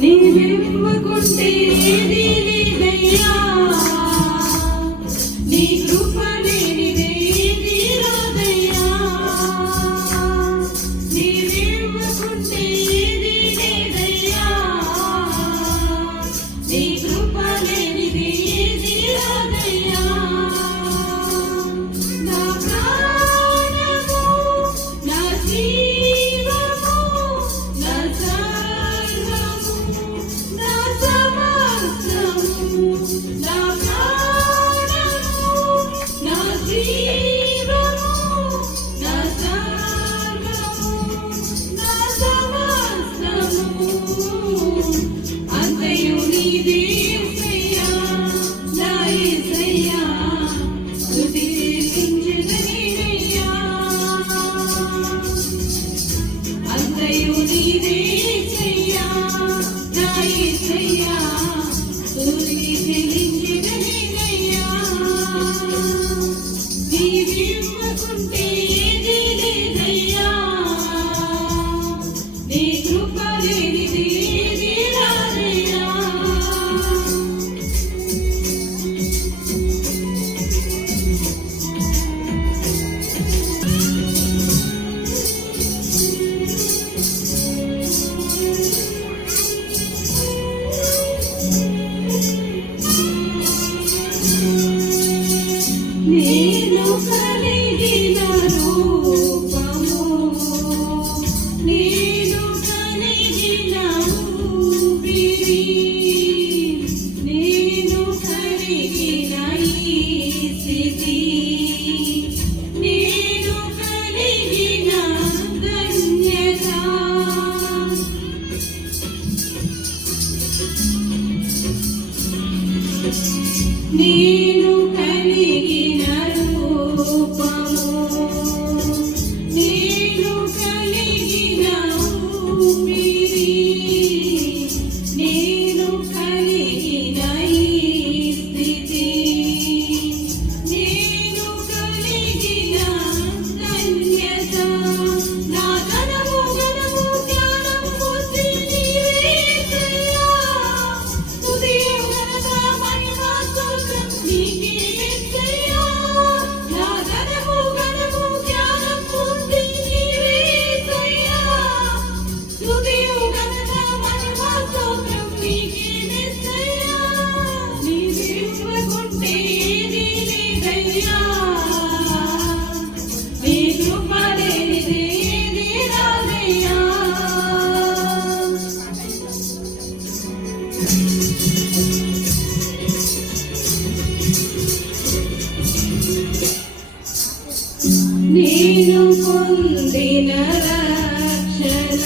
నీవివ్వకుంటే ఏదీ లేదయ్యా, నీ కృప లేనిదే ఏదీ రాదయ్యా, నీవివ్వకుంటే ఏదీ లేదయ్యా, నీ కృప లేనిదే ఏదీ రాదయ్యా. నా ప్రాణము, నా జీవము, నా సర్వము, నా సమస్తము, నా ప్రాణము, నా జీవము, నా సర్వము, నా సమస్తము అంతయు నీదే యేసయ్యా, నా యేసయ్యా, స్తుతి చెల్లించెదనినయ్యా. అంతయు నీదే యేసయ్యా, నా యేసయ్యా, స్తుతి చెల్లించెదనినయ్యా. నీవివ్వకుంటే ఏదీ లేదయ్యా, నీ కృప లేనిదే ఏదీ రాదయ్యా. నేను కలిగిన రూపము, నేను కలిగిన ఊపిరి, నేను కలిగిన ఈ స్థితి, నేను కలిగిన ధన్యత, నేను కలిగిన రూపము, నేను కలిగిన ఊపిరి, నేను కలిగిన ఈ స్థితి, నేను కలిగిన ధన్యత, నా ధనము ఘనము జ్ఞానము బుద్ధి నీవేసయ్యా, స్తుతియు ఘనత మహిమ స్తోత్రం నీకే యేసయ్యా. నా ధనము ఘనము జ్ఞానము బుద్ధి నీవేసయ్యా, స్తుతియు ఘనత మహిమ స్తోత్రం నీకే యేసయ్యా. నీవివ్వకుంటే ఏదీ లేదయ్యా, నీ కృప లేనిదే ఏదీ రాదయ్యా. నేను పొందిన రక్షణ